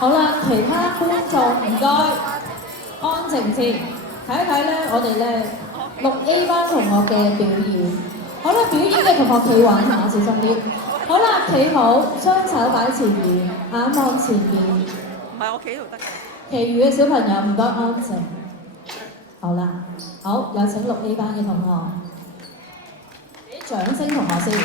好啦，其他觀眾唔該，安靜先，睇一睇咧，我哋咧6A 班同學嘅表演。好啦，表演嘅同學企穩下，小心啲。好啦，企好，雙手擺前面，眼望前面。唔係我企度得嘅。其餘嘅小朋友唔該安靜。好啦，好，有請6A 班嘅同學，俾掌聲同學先。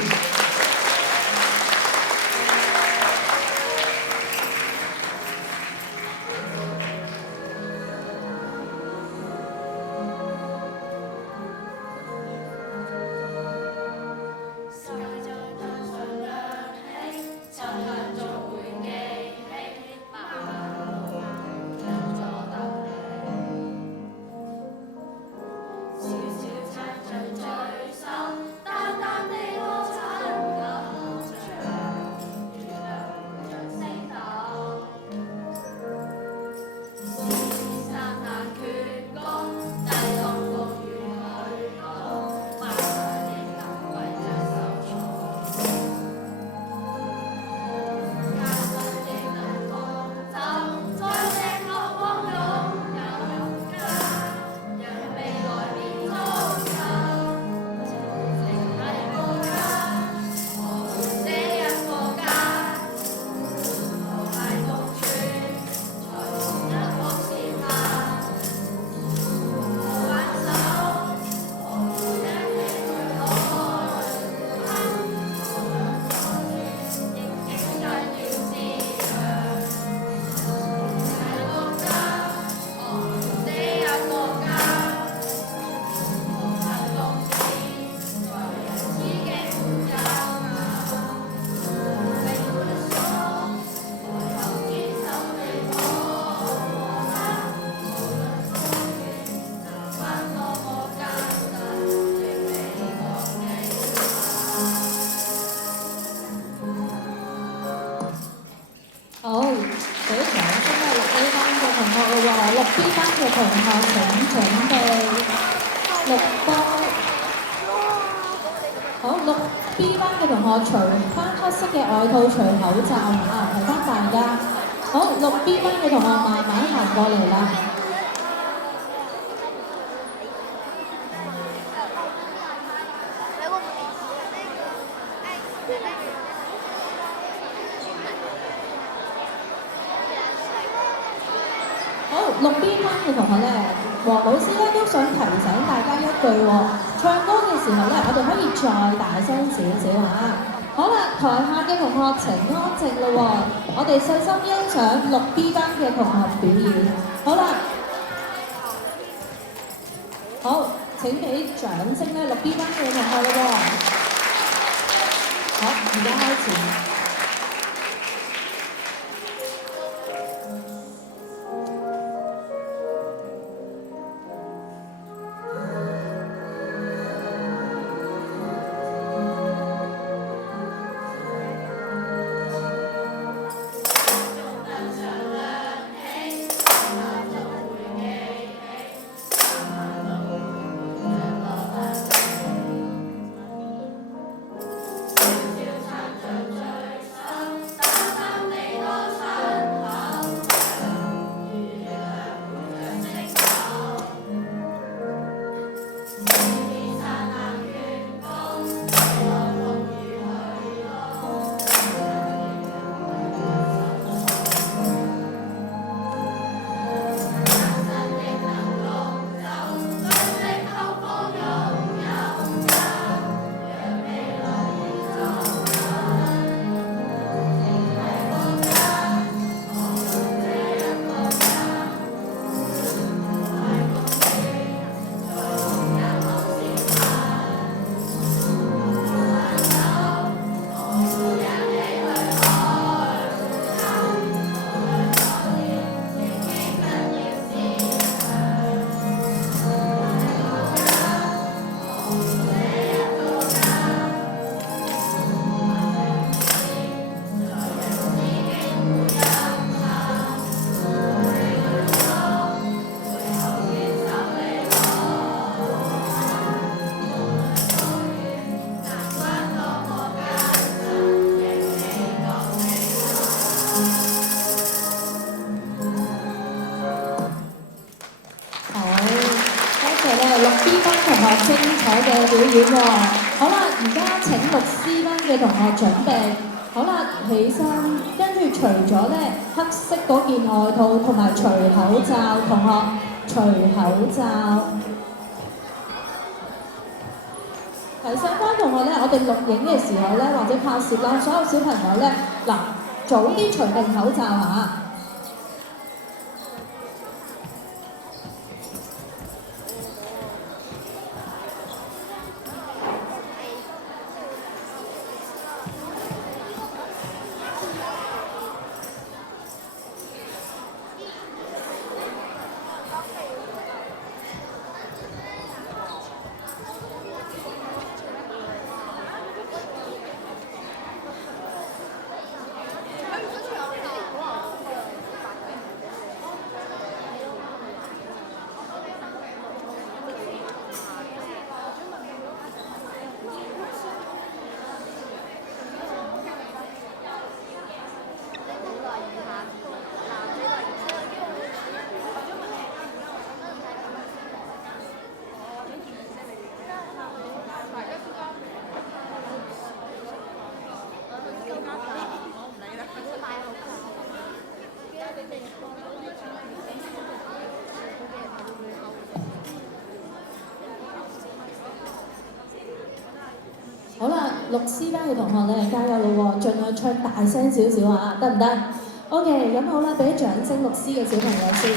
好，俾掌聲咧6A 班嘅同學咯喎，6B 班嘅同學請準備6波。好，6B 班嘅同學除翻黑色嘅外套，除口罩啊，提翻大家。好，6B 班嘅同學慢慢行過嚟啦。6B 班嘅同學咧，黃老師咧都想提醒大家一句喎，唱歌嘅時候咧，我哋可以再大聲少少嚇。好啦，台下嘅同學請安靜咯喎，我哋細心欣賞6B 班嘅同學表演。好啦，好，請俾掌聲咧6B 班嘅同學咯喎。好，而家開始。演喎。好啦，而家請6 C 班嘅同學準備。好啦，起身，跟住除咗咧黑色嗰件外套同埋除口罩，同學除口罩。提醒翻同學咧，我哋錄影嘅時候咧，或者拍攝啦，所有小朋友咧，嗱，早啲除定口罩嚇。好啦，6 C 班嘅同學你哋加油咯喎，盡量唱大聲少少啊，得唔得 ？OK， 咁好啦，俾掌聲6 C 嘅小朋友先。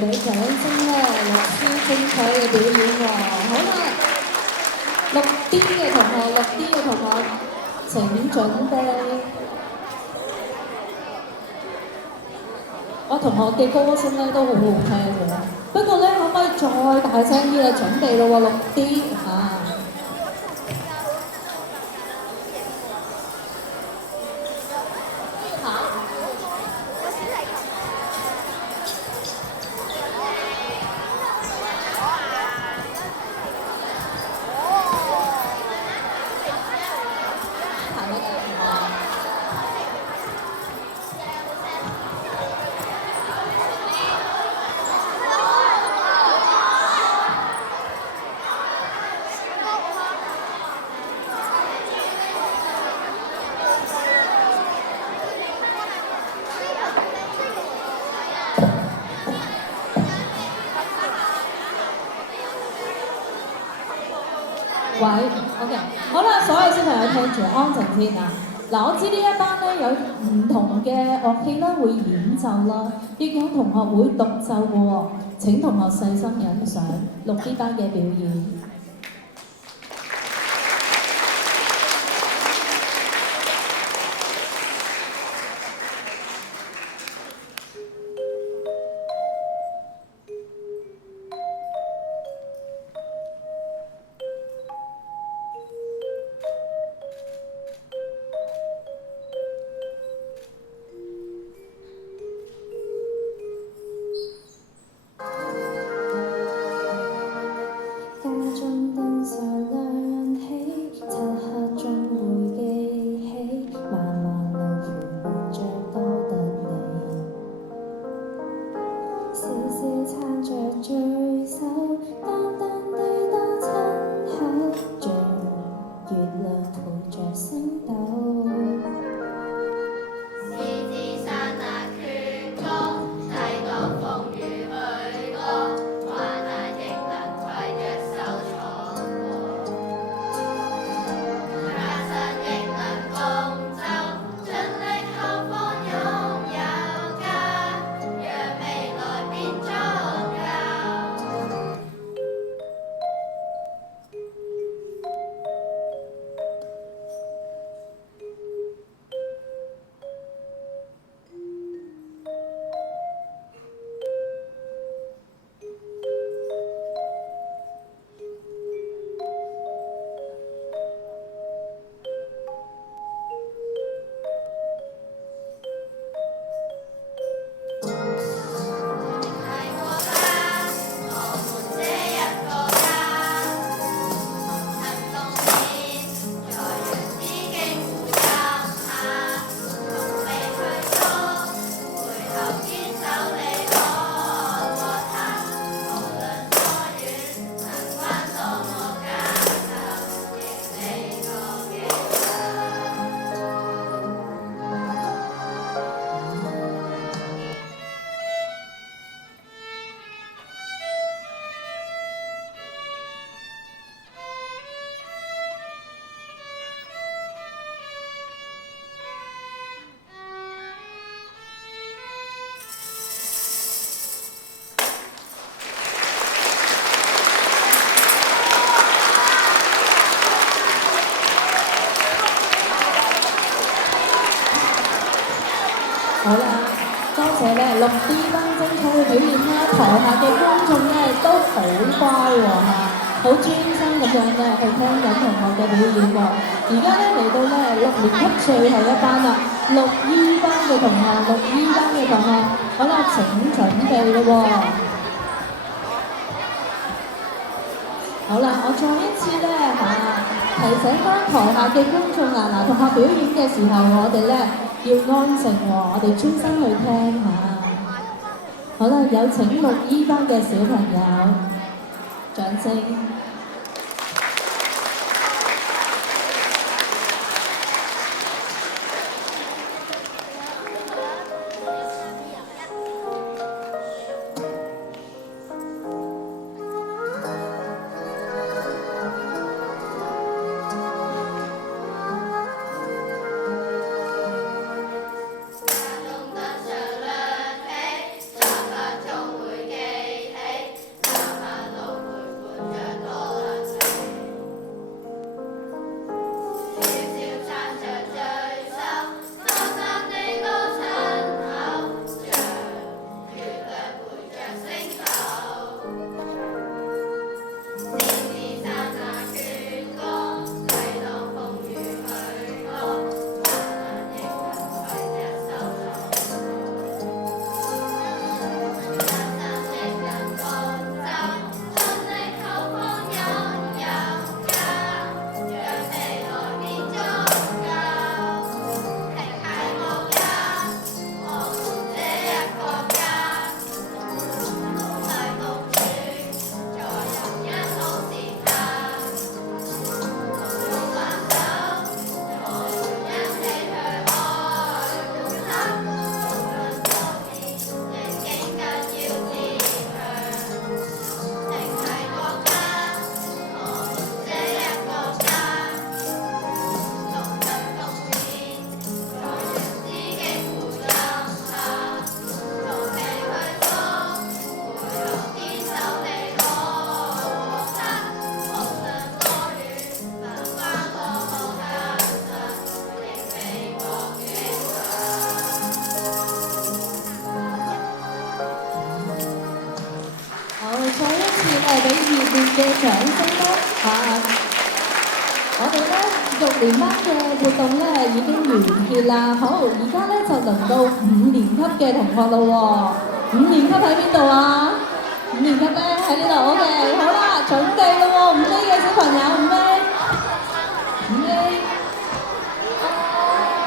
俾掌聲咧，6 C 精彩嘅表演喎。好啦，6D 嘅同學，6D 嘅同學請準備。我同學嘅歌聲咧都好好聽嘅，不過咧可唔可以再大聲啲啊？準備咯喎，6D 嚇。喂 ，OK， 好啦，所有小朋友聽住，安靜先啊！嗱，我知呢一班咧有唔同嘅樂器啦，會演奏啦，亦有同學會獨奏嘅喎。請同學細心欣賞6D班嘅表演。好啦，多謝咧6D 班精彩嘅表演啦，台下嘅觀眾咧都好乖喎嚇，好專心咁樣咧去聽緊同學嘅表演喎。而家咧嚟到咧6年級最後一班啦，6E 班嘅同學，6E 班嘅同學，好啦，請準備咯喎。好啦，我再一次咧提醒翻台下嘅觀眾啊，嗱，同學表演嘅時候，我哋咧要安靜喎，我哋專心去聽下。好啦，有請6E 班嘅小朋友，掌聲。俾熱烈嘅掌聲啦嚇！我哋咧6年班嘅活動咧已經完結啦，好，而家咧就輪到5年級嘅同學咯喎，5年級喺邊度啊？5年級咧喺呢度，OK，好啦，準備咯喎，5A 嘅小朋友，5A，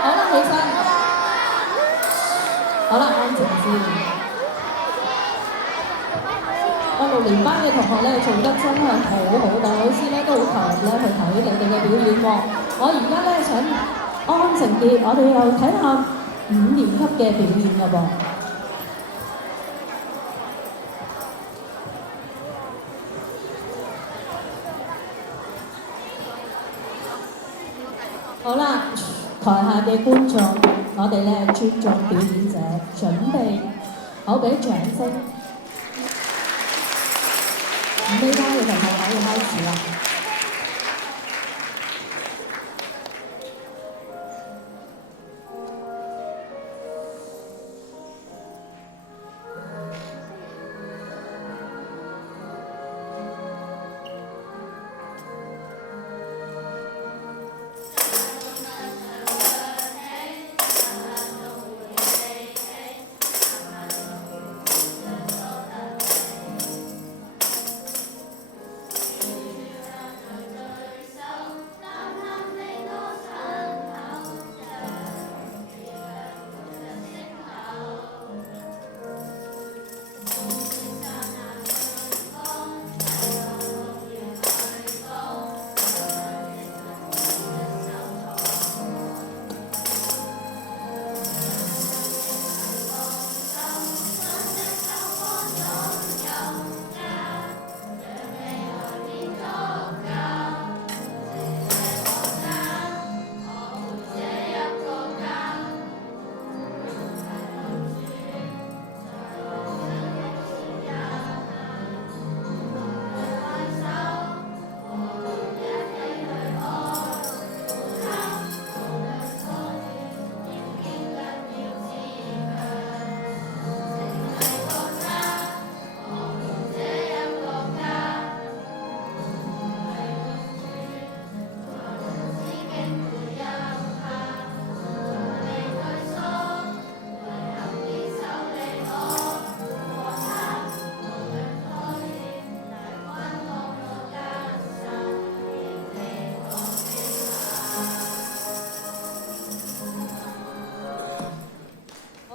好啦，起身，好啦，安靜先。6年班嘅同學咧做得真係好好，但老師咧都好投入咧去睇你哋嘅表演喎。我而家咧想安靜啲，我哋又睇下5年級嘅表演㗎噃。好啦，台下嘅觀眾，我哋咧尊重表演者，準備好俾掌聲。5A 班嘅同學可以開始啦。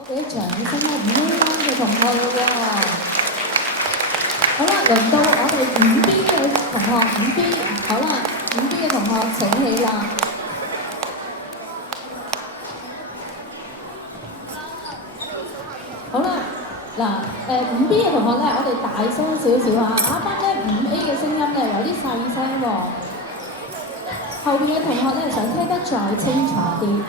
俾掌聲啦！5A 班嘅同學咯喎。好啦，輪到我哋5B 嘅同學5B，好啦，5B 嘅同學請起啦。好啦，嗱5B 嘅同學咧，我哋大聲少少啊！啱啱咧5A 嘅聲音咧有啲細聲喎，後邊嘅同學咧想聽得再清楚啲。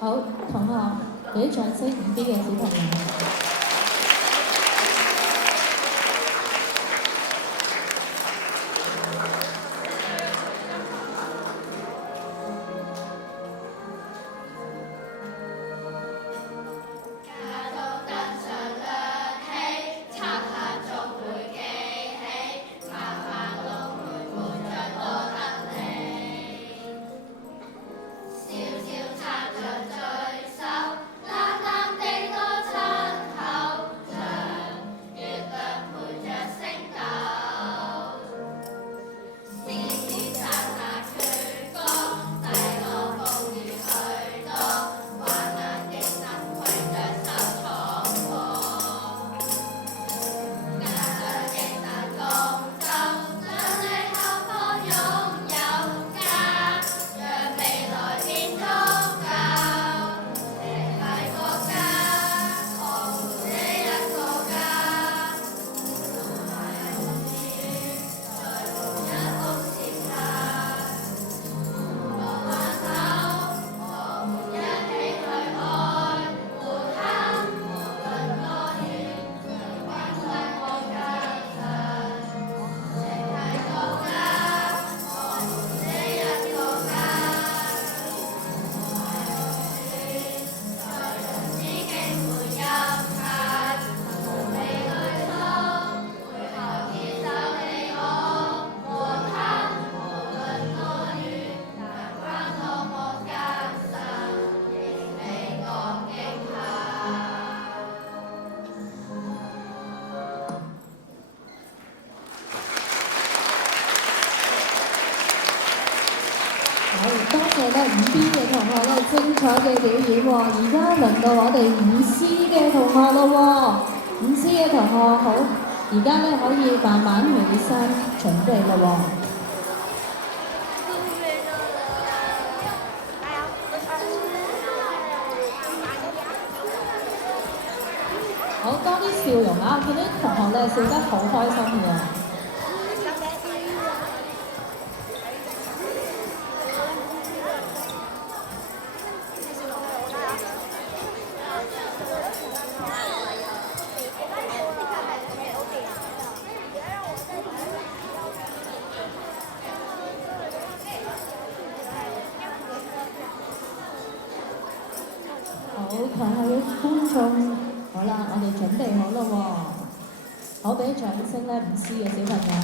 好，同學俾掌聲5B 嘅小朋友。多謝咧5B 嘅同學咧精彩嘅表演喎，而家輪到我哋5C 嘅同學咯喎，5C 嘅同學好，而家咧可以慢慢起身準備咯喎。好多啲笑容啊！我見到啲同學咧笑得好開心喎。好，台下嘅觀眾，好啦，我哋準備好啦喎，好，俾掌聲咧5C 嘅小朋友。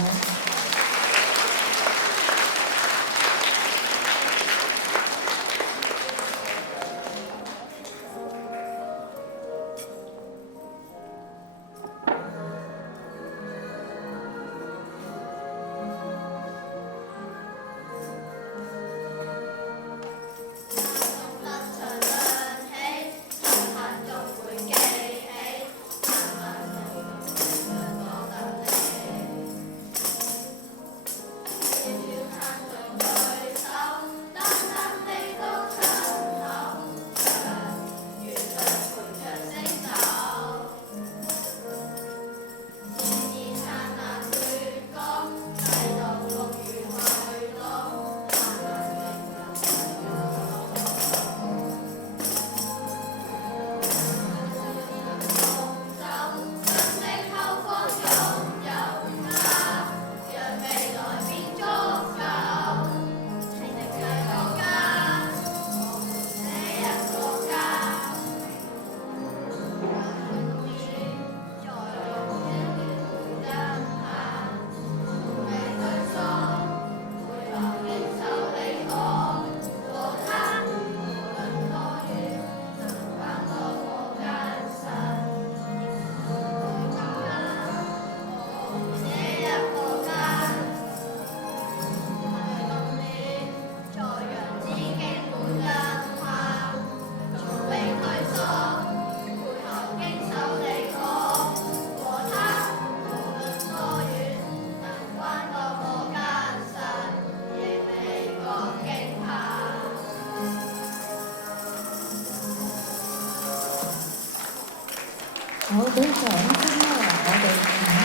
好，俾掌聲咧，我哋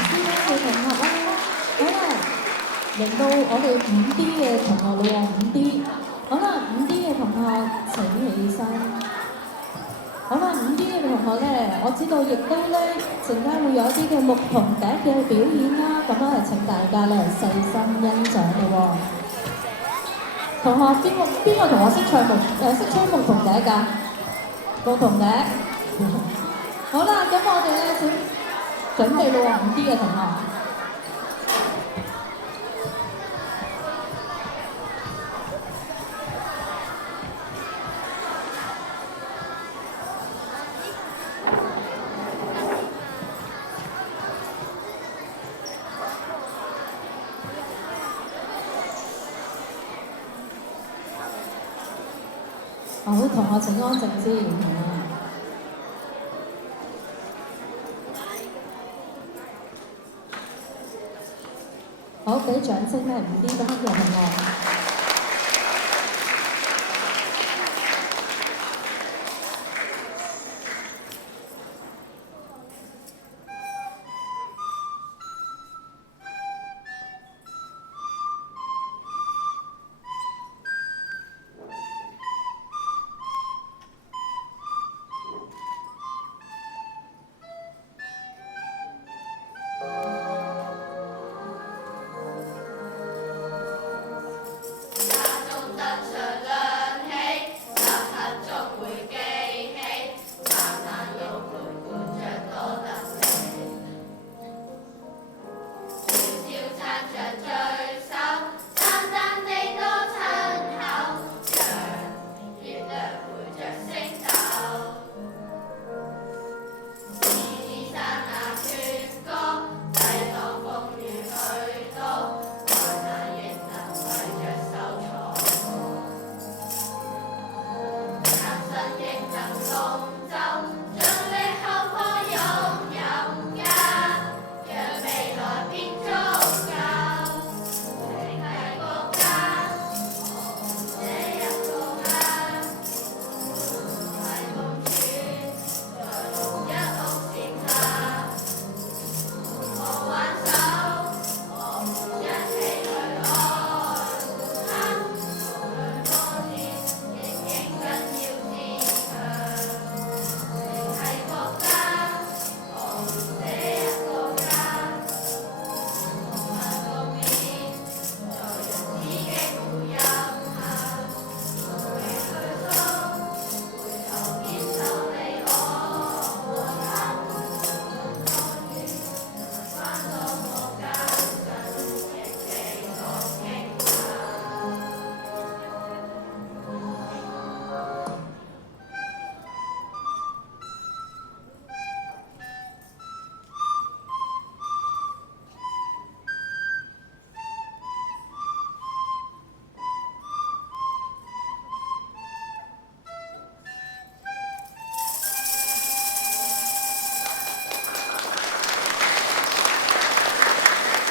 5D 嘅同學啦，好啦，輪到我哋5D 嘅同學啦喎，5D，好啦，5D 嘅同學請起身。好啦，5D 嘅同學咧，我知道亦都咧陣間會有一啲嘅牧童笛嘅表演啦，咁啊請大家咧細心欣賞嘅喎。同學邊個同學識吹牧童笛㗎？牧童笛。好啦，咁我哋咧準備咯喎，5D 嘅同學。好，同學請安靜先。好，俾掌聲咧，5D 嘅同學。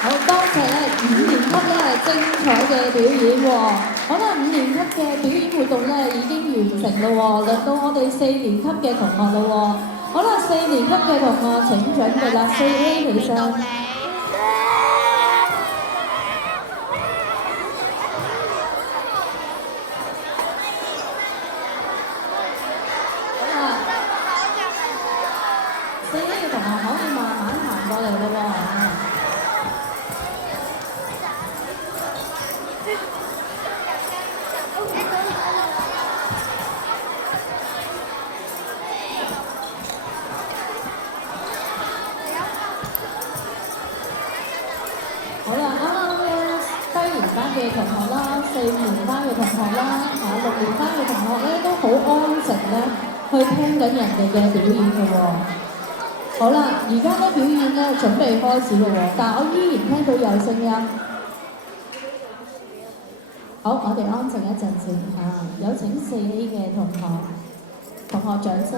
好，多謝咧5年級咧精彩嘅表演喎。好啦，5年級嘅表演活動咧已經完成啦喎，輪到我哋4年級嘅同學啦喎。好啦，4年級嘅同學請準備啦，4A 起身。4A 嘅同學可以慢慢行過嚟啦喎。好啦，啱啱咧低年班嘅同學啦，4年班嘅同學啦，6年班嘅同學咧都好安靜咧，去聽緊人哋嘅表演嘅喎。好啦，而家咧表演咧準備開始咯喎，但我依然聽到有聲音。好，我哋安靜一陣先有請4A 嘅同學掌聲。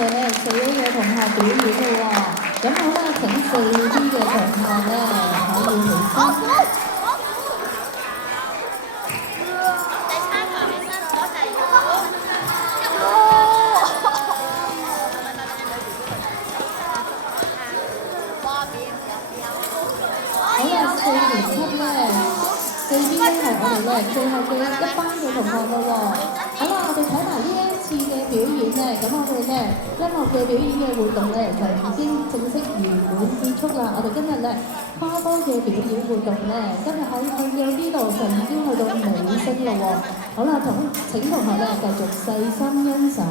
4A 嘅同學表演嘅喎。咁好啦，請4B嘅同學咧可以起身。好啦，4年級咧，4B 咧係我哋咧最後嘅一班嘅同學啦喎。好啦，我哋睇埋呢一次嘅表演咧，咁我哋咧音樂嘅表演嘅活動咧就已經正式圓滿結束啦。我哋今日咧跨波嘅表演活動咧，今日喺去到呢度就已經去到尾聲啦喎。好啦，請同學咧繼續細心欣賞。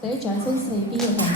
俾掌聲4B 嘅同學。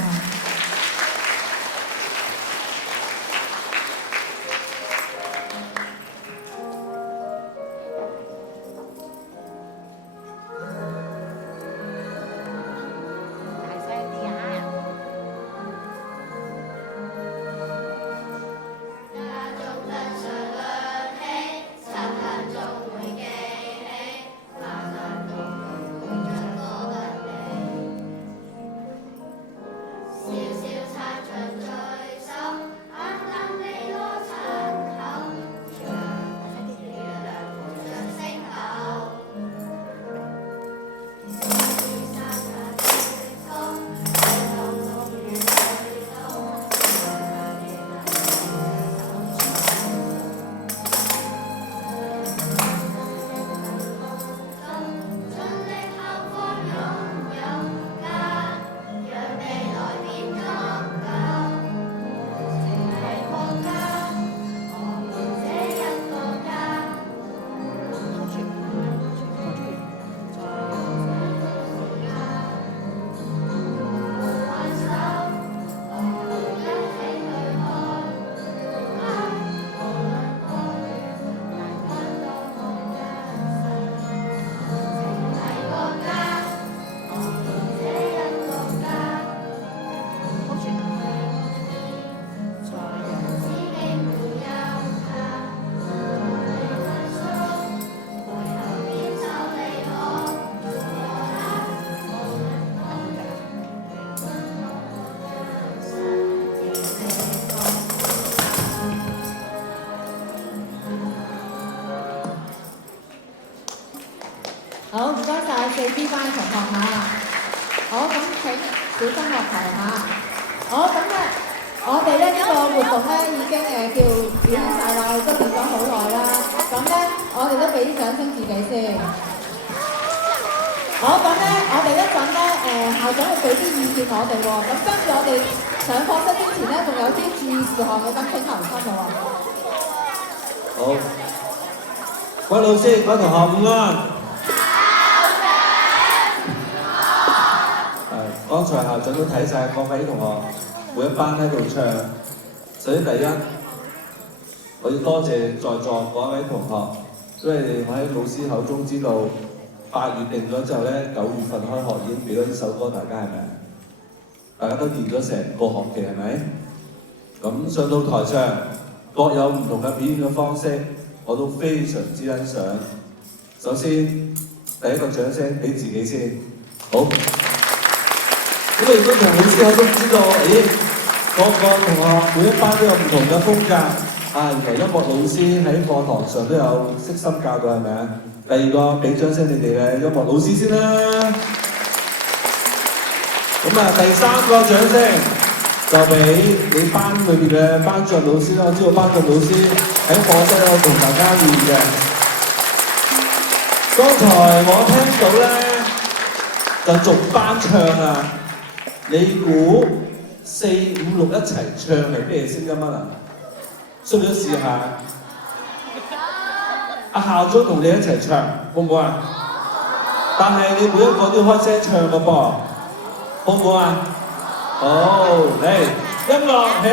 好，唔該晒4B 班同學嚇。好，咁請小心落台嚇。好，咁咧，我哋咧呢個活動咧已經叫表演晒啦，我哋都練咗好耐啦。咁咧，我哋都俾啲掌聲自己先。好，咁咧，我哋一陣咧校長會俾啲意見我哋喎。咁跟住我哋上課室之前咧，仲有啲注意事項嘅，咁請留心喎。好，各位老師、各位同學午安。剛才校長都睇晒各位同學每一班喺度唱。首先第一，我要多謝在座各位同學，因為我喺老師口中知道8月定咗之後咧，9月份開學已經俾咗呢首歌，大家係咪？大家都練咗成個學期係咪？咁上到台上各有唔同嘅表演嘅方式，我都非常之欣賞。首先第一個掌聲俾自己先，好。咁亦都從老師口中知道，各個同學每一班都有唔同嘅風格。原來音樂老師喺課堂上都有悉心教導，係咪啊？第二個俾掌聲你哋嘅音樂老師先啦。咁第三個掌聲就俾你班裏邊嘅班主任老師啦。我知道班主任老師喺課室度同大家練嘅。剛才我聽到咧就逐班唱啊！你估4、5、6一齊唱係咩聲音啊？需唔需要試下？阿校長同你一齊唱，好唔好啊？但係你每一個都要開聲唱嘅噃，好唔好啊？好，嚟音樂起！